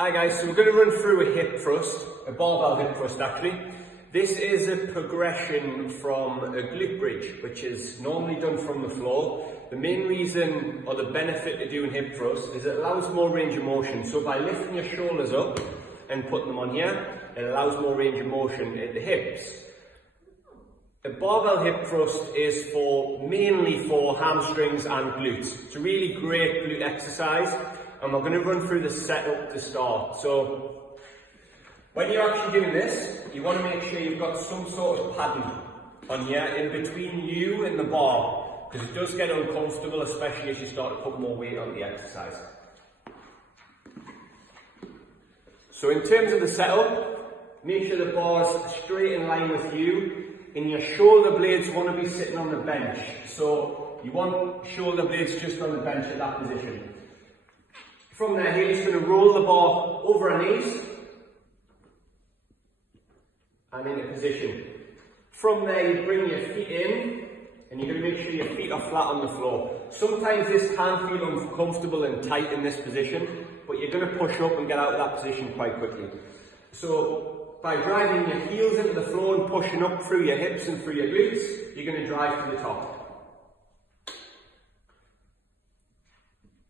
Hi guys, so we're going to run through a hip thrust, a barbell hip thrust actually. This is a progression from a glute bridge, which is normally done from the floor. The main reason or the benefit to doing hip thrust is it allows more range of motion. So by lifting your shoulders up and putting them on here, it allows more range of motion at the hips. A barbell hip thrust is mainly for hamstrings and glutes. It's a really great glute exercise. And we're going to run through the setup to start. So, when you're actually doing this, you want to make sure you've got some sort of padding on here in between you and the bar, because it does get uncomfortable, especially as you start to put more weight on the exercise. So in terms of the setup, make sure the bar's straight in line with you, and your shoulder blades want to be sitting on the bench. So you want shoulder blades just on the bench at that position. From there, you're just going to roll the bar over her knees and into position. From there, you bring your feet in and you're going to make sure your feet are flat on the floor. Sometimes this can feel uncomfortable and tight in this position, but you're going to push up and get out of that position quite quickly. So, by driving your heels into the floor and pushing up through your hips and through your glutes, you're going to drive to the top.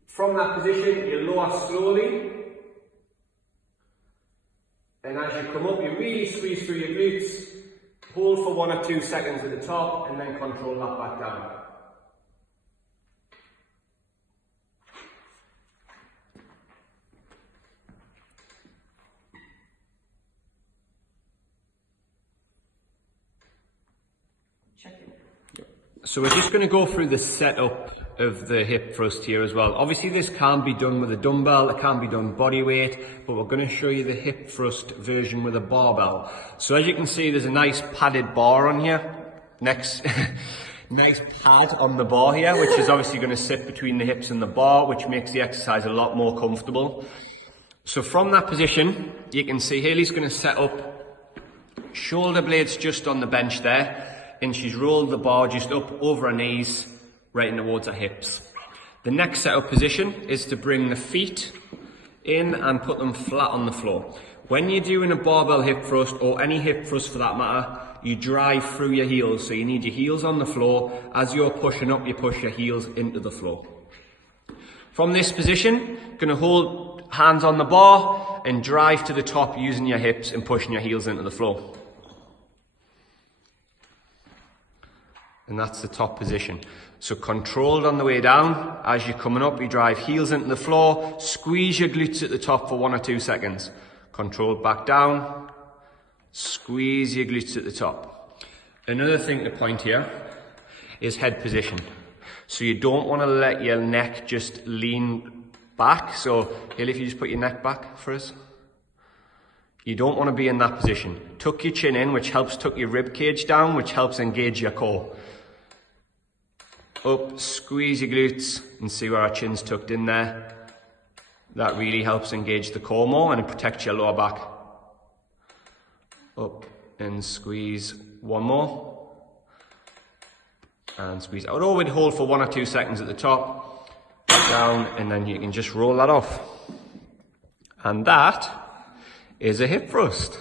From that position, you lower slowly, and as you come up, you really squeeze through your glutes, hold for 1 or 2 seconds at the top, and then control that back down. So we're just going to go through the setup of the hip thrust here as well. Obviously this can be done with a dumbbell, it can be done body weight, but we're going to show you the hip thrust version with a barbell. So as you can see, there's a nice padded bar on here, nice pad on the bar here, which is obviously going to sit between the hips and the bar, which makes the exercise a lot more comfortable. So from that position, you can see Hayley's going to set up shoulder blades just on the bench there, and she's rolled the bar just up over her knees, right in towards her hips. The next setup position is to bring the feet in and put them flat on the floor. When you're doing a barbell hip thrust, or any hip thrust for that matter, you drive through your heels. So you need your heels on the floor. As you're pushing up, you push your heels into the floor. From this position, gonna hold hands on the bar and drive to the top using your hips and pushing your heels into the floor. And that's the top position. So controlled on the way down. As you're coming up, you drive heels into the floor, squeeze your glutes at the top for 1 or 2 seconds. Controlled back down, squeeze your glutes at the top. Another thing to point here is head position. So you don't want to let your neck just lean back. So Haley, if you just put your neck back for us. You don't want to be in that position. Tuck your chin in, which helps tuck your rib cage down, which helps engage your core. Up, squeeze your glutes and see where our chin's tucked in there. That really helps engage the core more and it protects your lower back. Up and squeeze 1 more. And squeeze out. Or we'd hold for 1 or 2 seconds at the top. Down, and then you can just roll that off. And that is a hip thrust.